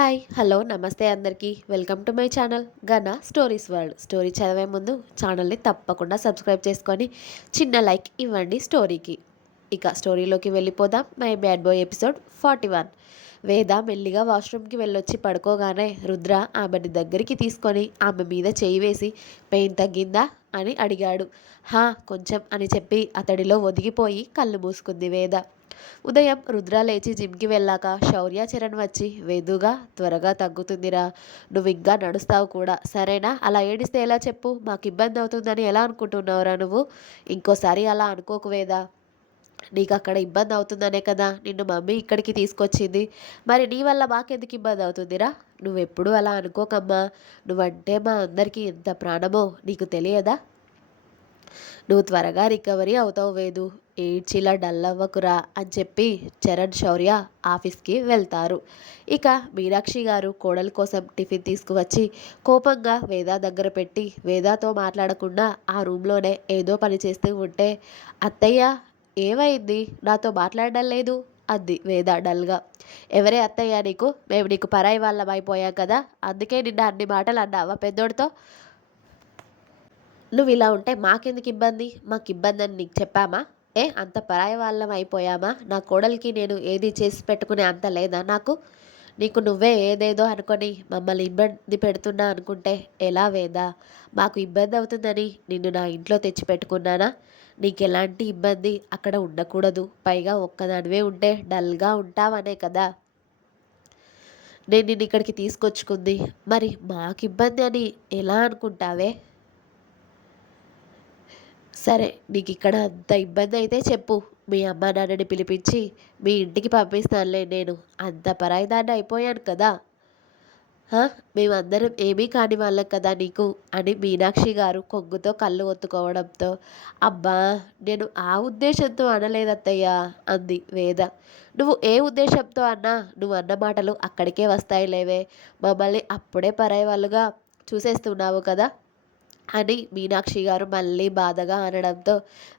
Hi hello నమస్తే అందరికీ welcome to my channel Gana stories world. Story చదివే ముందు ఛానల్ని తప్పకుండా సబ్స్క్రైబ్ చేసుకొని చిన్న లైక్ ఇవ్వండి స్టోరీకి. ఇక స్టోరీలోకి వెళ్ళిపోదాం. My bad boy episode 41. వేద మెల్లిగా వాష్రూమ్కి వెళ్ళొచ్చి పడుకోగానే రుద్ర ఆమెని దగ్గరికి తీసుకొని ఆమె మీద చేయి వేసి పెయిన్ తగ్గిందా అని అడిగాడు. హా కొంచెం అని చెప్పి అతడిలో ఒదిగిపోయి కళ్ళు మూసుకుంది వేద. ఉదయం రుద్ర లేచి జిమ్కి వెళ్ళాక శౌర్య చరణ్ వచ్చి వేదుగా త్వరగా తగ్గుతుందిరా, నువ్వు ఇంకా నడుస్తావు కూడా సరేనా, అలా ఏడిస్తే ఎలా చెప్పు, మాకు ఇబ్బంది అవుతుందని ఎలా అనుకుంటున్నావురా నువ్వు, ఇంకోసారి అలా అనుకోకు వేదా, నీకు అక్కడ ఇబ్బంది అవుతుందనే కదా నిన్ను మమ్మీ ఇక్కడికి తీసుకొచ్చింది, మరి నీ వల్ల మాకెందుకు ఇబ్బంది అవుతుందిరా, నువ్వెప్పుడు అలా అనుకోకమ్మా, నువ్వంటే మా అందరికీ ఎంత ప్రాణమో నీకు తెలియదా, నువ్వు త్వరగా రికవరీ అవుతావు వేదు, ఏడ్చిలా డల్ అవ్వకురా అని చెప్పి చరణ్ శౌర్య ఆఫీస్కి వెళ్తారు. ఇక మీనాక్షి గారు కోడలి కోసం టిఫిన్ తీసుకువచ్చి కోపంగా వేద దగ్గర పెట్టి వేదాతో మాట్లాడకుండా ఆ రూమ్లోనే ఏదో పని చేస్తూ ఉంటే, అత్తయ్య ఏమైంది, నాతో మాట్లాడడం లేదు అంది వేద డల్గా. ఎవరే అత్తయ్య నీకు, మేము నీకు పరాయి వాళ్ళం అయిపోయాం కదా, అందుకే నిన్న అన్ని మాటలు అన్నావా పెద్దోడితో, నువ్వు ఇలా ఉంటే మాకెందుకు ఇబ్బంది, మాకు ఇబ్బంది అని నీకు చెప్పామా, అంత పరాయి వాళ్ళం అయిపోయామా, నా కోడలికి నేను ఏది చేసి పెట్టుకునే అంత లేదా నాకు, నీకు నువ్వే ఏదేదో అనుకొని మమ్మల్ని ఇబ్బంది పెడుతున్నా అనుకుంటే ఎలా వేదా, మాకు ఇబ్బంది అవుతుందని నిన్ను నా ఇంట్లో తెచ్చిపెట్టుకున్నానా, నీకు ఎలాంటి ఇబ్బంది అక్కడ ఉండకూడదు, పైగా ఒక్కదానివే ఉంటే డల్గా ఉంటావనే కదా నేను నిన్ను ఇక్కడికి తీసుకొచ్చుకుంది, మరి మాకు ఇబ్బంది అని ఎలా అనుకుంటావే, సరే నీకు ఇక్కడ అంత ఇబ్బంది అయితే చెప్పు, మీ అమ్మ నాన్నని పిలిపించి మీ ఇంటికి పంపిస్తానులే, నేను అంత పరాయిదాన్ని అయిపోయాను కదా, మేమందరం ఏమీ కాని వాళ్ళం కదా నీకు అని మీనాక్షి గారు కొంగుతో కళ్ళు ఒత్తుకోవడంతో, అబ్బా నేను ఆ ఉద్దేశంతో అనలేదత్తయ్య అంది వేద. నువ్వు ఏ ఉద్దేశంతో అన్నా నువ్వు అన్న మాటలు అక్కడికే వస్తాయి లేవే, మమ్మల్ని అప్పుడే పరాయి వాళ్ళుగా చూసేస్తున్నావు కదా అని మీనాక్షి గారు మళ్ళీ బాధగా అనడంతో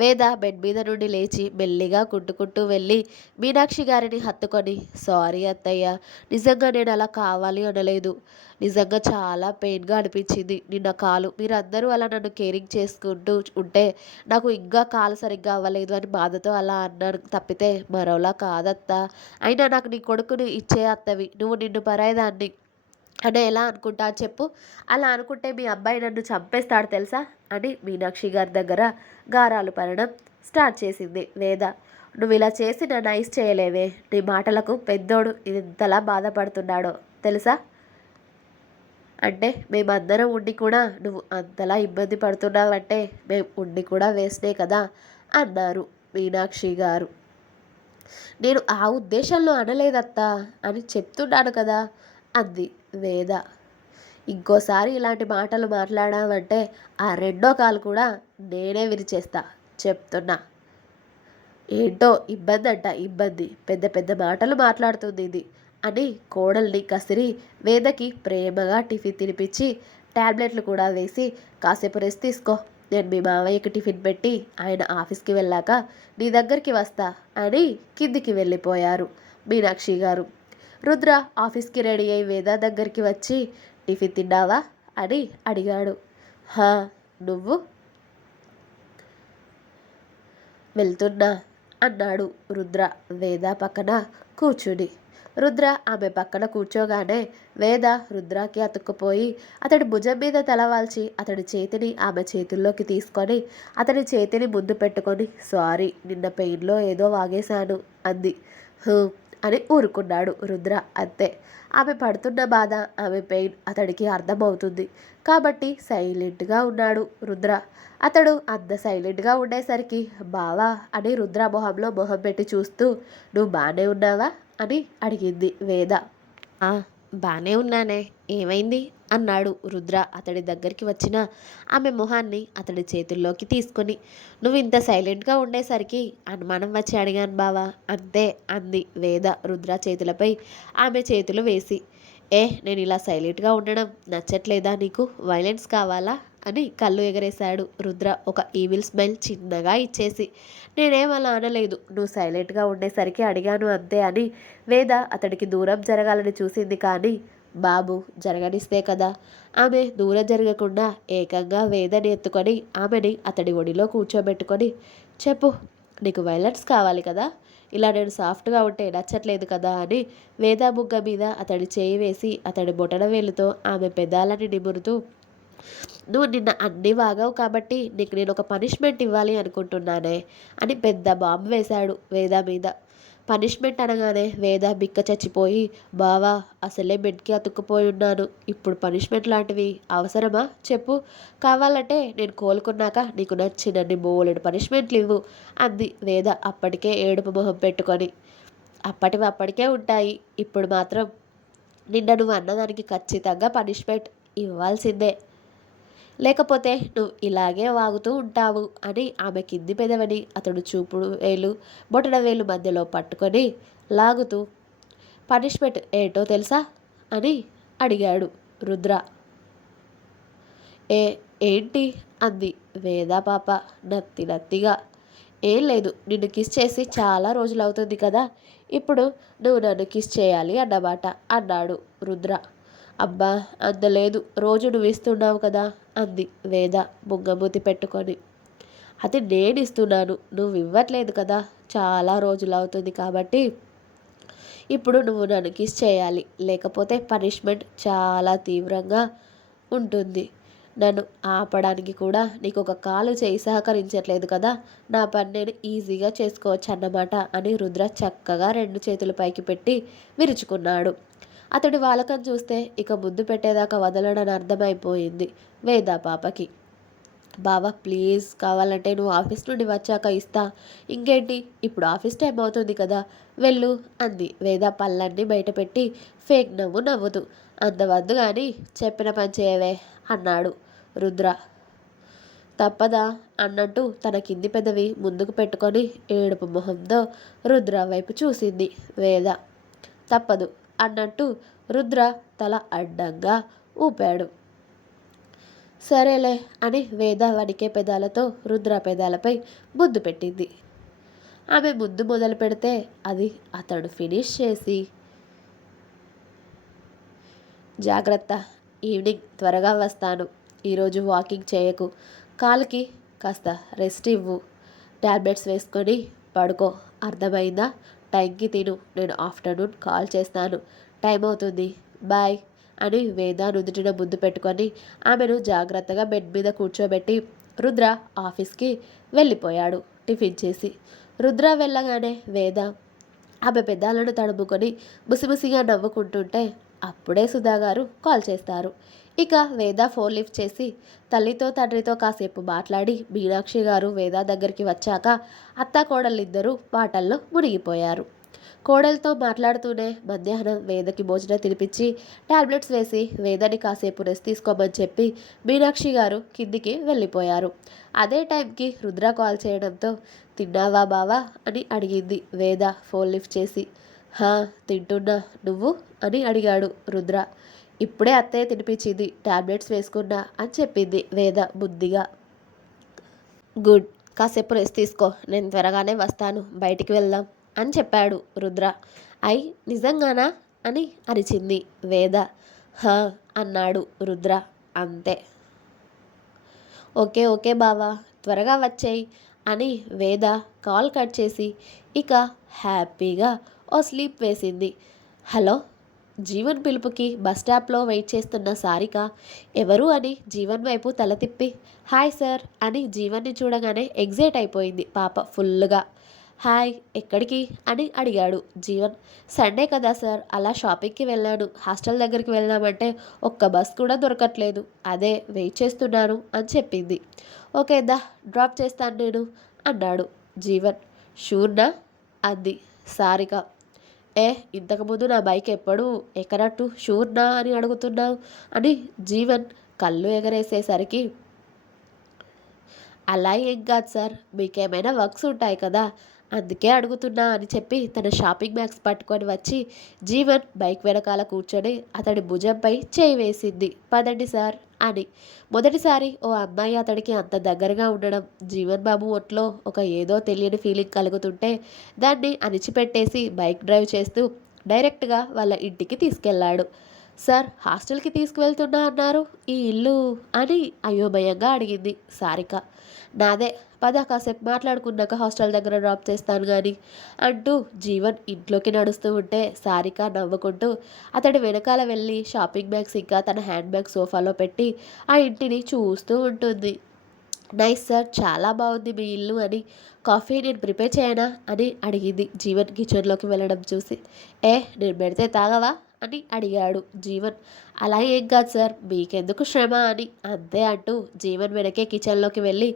వేద బెడ్ మీద నుండి లేచి మెల్లిగా కుట్టుకుంటూ వెళ్ళి మీనాక్షి గారిని హత్తుకొని, సారీ అత్తయ్య, నిజంగా నేను అలా కావాలి అనలేదు, నిజంగా చాలా పెయిన్గా అనిపించింది నిన్న కాలు, మీరందరూ అలా నన్ను కేరింగ్ చేసుకుంటూ ఉంటే నాకు ఇంకా కాలు సరిగ్గా అవ్వలేదు అని బాధతో అలా అన్నాను తప్పితే మరోలా కాదత్తా, అయినా నాకు నీ కొడుకుని ఇచ్చే అత్తవి, నువ్వు నిన్ను పరాయిదాన్ని అంటే ఎలా అనుకుంటా చెప్పు, అలా అనుకుంటే మీ అబ్బాయి నన్ను చంపేస్తాడు తెలుసా అని మీనాక్షి గారి దగ్గర గారాలు పడడం స్టార్ట్ చేసింది వేద. నువ్వు ఇలా చేసి నన్ను ఐస్ చేయలేవే, నీ మాటలకు పెద్దోడు ఇంతలా బాధపడుతున్నాడో తెలుసా, అంటే మేమందరం ఉండి కూడా నువ్వు అంతలా ఇబ్బంది పడుతున్నావంటే మేము ఉండి కూడా వేస్టే కదా అన్నారు మీనాక్షి గారు. నేను ఆ ఉద్దేశంలో అనలేదత్తా అని చెప్తున్నాను కదా అంది వేద. ఇంకోసారి ఇలాంటి మాటలు మాట్లాడావంటే ఆ రెండో కాలు కూడా నేనే విరిచేస్తా చెప్తున్నా, ఏంటో ఇబ్బంది అంట ఇబ్బంది, పెద్ద పెద్ద మాటలు మాట్లాడుతుంది ఇది అని కోడల్ని కసిరి వేదకి ప్రేమగా టిఫిన్ తినిపించి ట్యాబ్లెట్లు కూడా వేసి, కాసేపు రెస్ట్ తీసుకో, నేను మీ మావయ్యకి టిఫిన్ పెట్టి ఆయన ఆఫీస్కి వెళ్ళాక నీ దగ్గరికి వస్తా అని కిందికి వెళ్ళిపోయారు మీనాక్షి గారు. రుద్ర ఆఫీస్కి రెడీ అయి వేద దగ్గరికి వచ్చి టిఫిన్ తిన్నావా అని అడిగాడు. హా నువ్వు, వెళ్తున్నా అన్నాడు రుద్ర వేద పక్కన కూర్చుని. రుద్ర ఆమె పక్కన కూర్చోగానే వేద రుద్రకి అతుక్కుపోయి అతడి భుజం మీద తలవాల్చి అతడి చేతిని ఆమె చేతుల్లోకి తీసుకొని అతడి చేతిని ముందు పెట్టుకొని, సారీ నిన్న పెయిన్లో ఏదో వాగేశాను అంది. అని ఊరుకున్నాడు రుద్ర. అంతే, ఆమె పడుతున్న బాధ, ఆమె పెయిన్ అతడికి అర్థమవుతుంది కాబట్టి సైలెంట్గా ఉన్నాడు రుద్ర. అతడు అంత సైలెంట్గా ఉండేసరికి బావా అని రుద్ర మొహంలో మొహం పెట్టి చూస్తూ, నువ్వు బాగానే ఉన్నావా అని అడిగింది వేద. బాగానే ఉన్నానే, ఏమైంది అన్నాడు రుద్ర అతడి దగ్గరికి వచ్చిన ఆమె మొహాన్ని అతడి చేతుల్లోకి తీసుకొని. నువ్వు ఇంత సైలెంట్గా ఉండేసరికి అనుమానం వచ్చి అడిగాను బావా అంతే అంది వేద రుద్ర చేతులపై ఆమె చేతులు వేసి. నేను ఇలా సైలెంట్గా ఉండడం నచ్చట్లేదా నీకు, వైలెన్స్ కావాలా అని కళ్ళు ఎగరేశాడు రుద్ర ఒక ఈవిల్ స్మైల్ చిన్నగా ఇచ్చేసి. నేనేమలా అనలేదు, నువ్వు సైలెంట్గా ఉండేసరికి అడిగాను అంతే అని వేద అతడికి దూరం జరగాలని చూసింది. కానీ బాబు జరగనిస్తే కదా. ఆమె దూరం జరగకుండా ఏకంగా వేదని ఎత్తుకొని ఆమెని అతడి ఒడిలో కూర్చోబెట్టుకొని, చెప్పు, నీకు వైలెట్స్ కావాలి కదా, ఇలా నేను సాఫ్ట్గా ఉంటే నచ్చట్లేదు కదా అని వేద బుగ్గ మీద అతడి చేయి వేసి అతడి బొటన వేలుతో ఆమె పెదాలని నిమురుతూ, నువ్వు నిన్న అన్నీ వాగావు కాబట్టి నీకు నేను ఒక పనిష్మెంట్ ఇవ్వాలి అనుకుంటున్నానే అని పెద్ద బాంబు వేశాడు వేద మీద. పనిష్మెంట్ అనగానే వేద బిక్క చచ్చిపోయి, బావా అసలే బెడ్కి అతుక్కుపోయి ఉన్నాను, ఇప్పుడు పనిష్మెంట్ లాంటివి అవసరమా చెప్పు, కావాలంటే నేను కోలుకున్నాక నీకు నచ్చినన్ని బోలెడు పనిష్మెంట్లు ఇవ్వు అంది వేద అప్పటికే ఏడుపు మొహం పెట్టుకొని. అప్పటివి అప్పటికే ఉంటాయి, ఇప్పుడు మాత్రం నిన్న నువ్వు అన్నదానికి ఖచ్చితంగా పనిష్మెంట్ ఇవ్వాల్సిందే, లేకపోతే నువ్వు ఇలాగే వాగుతూ ఉంటావు అని ఆమె కింది పెదవని అతడు చూపుడు వేలు బొటన వేలు మధ్యలో పట్టుకొని లాగుతూ, పనిష్మెంట్ ఏంటో తెలుసా అని అడిగాడు రుద్ర. ఏంటి అంది వేద పాప నత్తిగా. ఏం లేదు, నిన్ను కిస్ చేసి చాలా రోజులు అవుతుంది కదా, ఇప్పుడు నువ్వు నన్ను కిస్ చేయాలి అన్నమాట అన్నాడు రుద్ర. అబ్బా అందలేదు, రోజు నువ్వు ఇస్తున్నావు కదా అంది వేద బుగ్గమూతి పెట్టుకొని. అది నేను ఇస్తున్నాను, నువ్వు ఇవ్వట్లేదు కదా, చాలా రోజులు అవుతుంది కాబట్టి ఇప్పుడు నువ్వు నన్ను కిస్ చేయాలి, లేకపోతే పనిష్మెంట్ చాలా తీవ్రంగా ఉంటుంది. నన్ను ఆపడానికి కూడా నీకు ఒక కాలు చేయి సహకరించట్లేదు కదా, నా పని నేను ఈజీగా చేసుకోవచ్చు అన్నమాట అని రుద్ర చక్కగా 2 చేతులు పైకి పెట్టి విరుచుకున్నాడు. అతడి వాలకం చూస్తే ఇక ముద్దు పెట్టేదాకా వదలడని అర్థమైపోయింది వేద పాపకి. బావా ప్లీజ్, కావాలంటే నువ్వు ఆఫీస్ నుండి వచ్చాక ఇస్తా, ఇంకేంటి ఇప్పుడు ఆఫీస్ టైం అవుతుంది కదా, వెళ్ళు అంది వేద పళ్ళన్నీ బయటపెట్టి ఫేక్ నవ్వు నవ్వుతూ. అందవద్దు కానీ చెప్పిన పని చేయవే అన్నాడు రుద్ర. తప్పదా అన్నట్టు తన కింది పెదవి ముందుకు పెట్టుకొని ఏడుపు మొహంతో రుద్ర వైపు చూసింది వేద. తప్పదు అన్నట్టు రుద్ర తల అడ్డంగా ఊపాడు. సరేలే అని వేద వణికే పెదాలతో రుద్ర పెదాలపై ముద్దు పెట్టింది. ఆమె ముద్దు మొదలు పెడితే అది అతడు ఫినిష్ చేసి, జాగ్రత్త, ఈవినింగ్ త్వరగా వస్తాను, ఈరోజు వాకింగ్ చేయకు, కాలుకి కాస్త రెస్ట్ ఇవ్వు, టాబ్లెట్స్ వేసుకొని పడుకో, అర్థమైందా, టైంకి తిను, నేను ఆఫ్టర్నూన్ కాల్ చేస్తాను, టైం అవుతుంది, బాయ్ అని వేద నుదుటిన ముద్దు పెట్టుకొని ఆమెను జాగ్రత్తగా బెడ్ మీద కూర్చోబెట్టి రుద్ర ఆఫీస్కి వెళ్ళిపోయాడు టిఫిన్ చేసి. రుద్ర వెళ్ళగానే వేద ఆమె పెదాలను తడుముకొని ముసిముసిగా నవ్వుకుంటుంటే అప్పుడే సుధాగారు కాల్ చేస్తారు. ఇక వేద ఫోన్ లిఫ్ట్ చేసి తల్లితో తండ్రితో కాసేపు మాట్లాడి మీనాక్షి గారు వేద దగ్గరికి వచ్చాక అత్త కోడళ్ళిద్దరూ మాటల్లో మునిగిపోయారు. కోడలతో మాట్లాడుతూనే మధ్యాహ్నం వేదకి భోజనం తినిపించి టాబ్లెట్స్ వేసి వేదని కాసేపు రెస్ట్ తీసుకోమని చెప్పి మీనాక్షి గారు కిందికి వెళ్ళిపోయారు. అదే టైంకి రుద్ర కాల్ చేయడంతో తిన్నావా బావా అని అడిగింది వేద ఫోన్ లిఫ్ట్ చేసి. హా తింటున్నా, నువ్వు అని అడిగాడు రుద్ర. ఇప్పుడే అత్తయ్య తినిపించింది, టాబ్లెట్స్ వేసుకున్నా అని చెప్పింది వేద బుద్ధిగా. గుడ్, కాసేపు రెస్ట్ తీసుకో, నేను త్వరగానే వస్తాను, బయటికి వెళ్దాం అని చెప్పాడు రుద్ర. నిజంగానా అని అరిచింది వేద. హా అన్నాడు రుద్ర. అంతే. ఓకే ఓకే బావా, త్వరగా వచ్చేయి అని వేద కాల్ కట్ చేసి ఇక హ్యాపీగా ఓ స్లీప్ వేసింది. హలో, జీవన్ పిలుపుకి బస్ స్టాప్లో వెయిట్ చేస్తున్న సారిక ఎవరు అని జీవన్ వైపు తల తిప్పి హాయ్ సార్ అని జీవన్ని చూడగానే ఎగ్జైట్ అయిపోయింది పాప ఫుల్గా. హాయ్, ఎక్కడికి అని అడిగాడు జీవన్. సండే కదా సార్, అలా షాపింగ్కి వెళ్ళాను, హాస్టల్ దగ్గరికి వెళ్దామంటే ఒక్క బస్ కూడా దొరకట్లేదు, అదే వెయిట్ చేస్తున్నాను అని చెప్పింది. ఓకే దా, డ్రాప్ చేస్తాను నేను అన్నాడు జీవన్. షూర్నా అంది సారిక. ఇంతకుముందు నా బైక్ ఎప్పుడు ఎక్కనట్టు షూర్నా అని అడుగుతున్నావు అని జీవన్ కళ్ళు ఎగరేసేసరికి, అలా ఏం కాదు సార్, మీకేమైనా వర్క్స్ ఉంటాయి కదా, అందుకే అడుగుతున్నా అని చెప్పి తన షాపింగ్ బ్యాగ్స్ పట్టుకొని వచ్చి జీవన్ బైక్ వెనకాల కూర్చొని అతడి భుజంపై చేయి వేసింది. పదండి సార్ అని. మొదటిసారి ఓ అమ్మాయి అతడికి అంత దగ్గరగా ఉండడం జీవన్ బాబు ఒంట్లో ఒక ఏదో తెలియని ఫీలింగ్ కలుగుతుంటే దాన్ని అణిచిపెట్టేసి బైక్ డ్రైవ్ చేస్తూ డైరెక్ట్గా వాళ్ళ ఇంటికి తీసుకెళ్ళాడు. సార్, హాస్టల్కి తీసుకువెళ్తున్నా అన్నారు, ఈ ఇల్లు అని అయోమయంగా అడిగింది సారిక. నాదే, పద కాసేపు మాట్లాడుకున్నాక హాస్టల్ దగ్గర డ్రాప్ చేస్తాను కానీ అంటూ జీవన్ ఇంట్లోకి నడుస్తూ ఉంటే సారిక నవ్వుకుంటూ అతడి వెనకాల వెళ్ళి షాపింగ్ బ్యాగ్స్ ఇంకా తన హ్యాండ్ బ్యాగ్ సోఫాలో పెట్టి ఆ ఇంటిని చూస్తూ ఉంటుంది. నైస్ సార్, చాలా బాగుంది మీ ఇల్లు అని. కాఫీ నేను ప్రిపేర్ చేయనా అని అడిగింది జీవన్ కిచెన్లోకి వెళ్ళడం చూసి. ఏ, నేను పెడితే తాగవా అని అడిగాడు జీవన్. అలా ఏం కాదు సార్, మీకెందుకు శ్రమ అని అంతే అంటూ జీవన్ వెనకే కిచెన్లోకి వెళ్ళి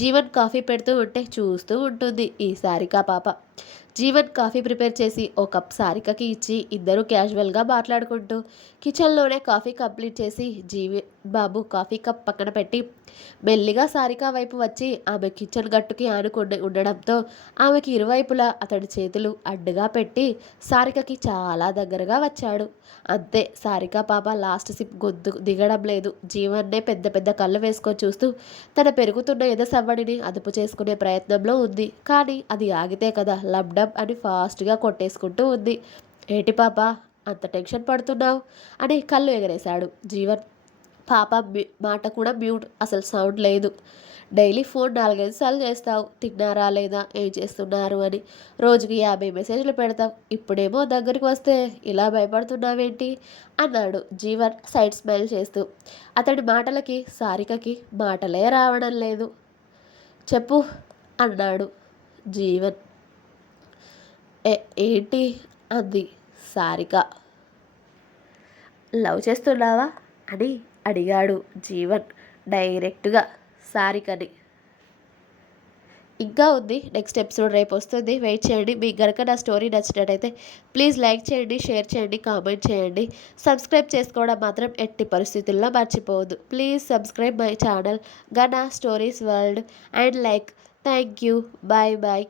జీవన్ కాఫీ పెడుతూ ఉంటే చూస్తూ ఉంటుంది ఈ సారిక పాప. జీవన్ కాఫీ ప్రిపేర్ చేసి ఓ కప్ సారికకి ఇచ్చి ఇద్దరు క్యాజువల్గా మాట్లాడుకుంటూ కిచెన్లోనే కాఫీ కంప్లీట్ చేసి జీవన్ బాబు కాఫీ కప్ పక్కన పెట్టి మెల్లిగా సారిక వైపు వచ్చి ఆమె కిచెన్ గట్టుకి ఆనుకుని ఉండడంతో ఆమెకి ఇరువైపులా అతడి చేతులు అడ్డుగా పెట్టి సారికకి చాలా దగ్గరగా వచ్చాడు. అంతే, సారిక పాప లాస్ట్ సిప్ గొంతు దిగడం లేదు. జీవన్నే పెద్ద పెద్ద కళ్ళు వేసుకొని చూస్తూ తన పెరుగుతున్న ఎద సవ్వడిని అదుపు చేసుకునే ప్రయత్నంలో ఉంది. కానీ అది ఆగితే కదా లబ్డబ్ అని ఫాస్ట్గా కొట్టేసుకుంటూ ఉంది. ఏటి పాప, అంత టెన్షన్ పడుతున్నావు అని కళ్ళు ఎగరేశాడు జీవన్. పాప మాట కూడా మ్యూట్, అసలు సౌండ్ లేదు. డైలీ ఫోన్ 4-5 సార్లు చేస్తావు, తిన్నారా లేదా, ఏం చేస్తున్నారు అని. రోజుకి 50 మెసేజ్లు పెడతావు, ఇప్పుడేమో దగ్గరికి వస్తే ఇలా భయపడుతున్నావేంటి అన్నాడు జీవన్ సైడ్ స్మైల్ చేస్తూ. అతడి మాటలకి సారికకి మాటలే రావడం లేదు. చెప్పు అన్నాడు జీవన్. ఏంటి అంది సారిక. లవ్ చేస్తున్నావా అని అడిగాడు జీవన్ డైరెక్ట్గా సారికని. ఇంకా ఉంది, నెక్స్ట్ ఎపిసోడ్ రేపు వస్తుంది, వెయిట్ చేయండి. మీకు కనుక నా స్టోరీ నచ్చినట్టయితే ప్లీజ్ లైక్ చేయండి, షేర్ చేయండి, కామెంట్ చేయండి. సబ్స్క్రైబ్ చేసుకోవడం మాత్రం ఎట్టి పరిస్థితుల్లో మర్చిపోవద్దు. Please subscribe my channel Gana stories world and like. Thank you. Bye bye.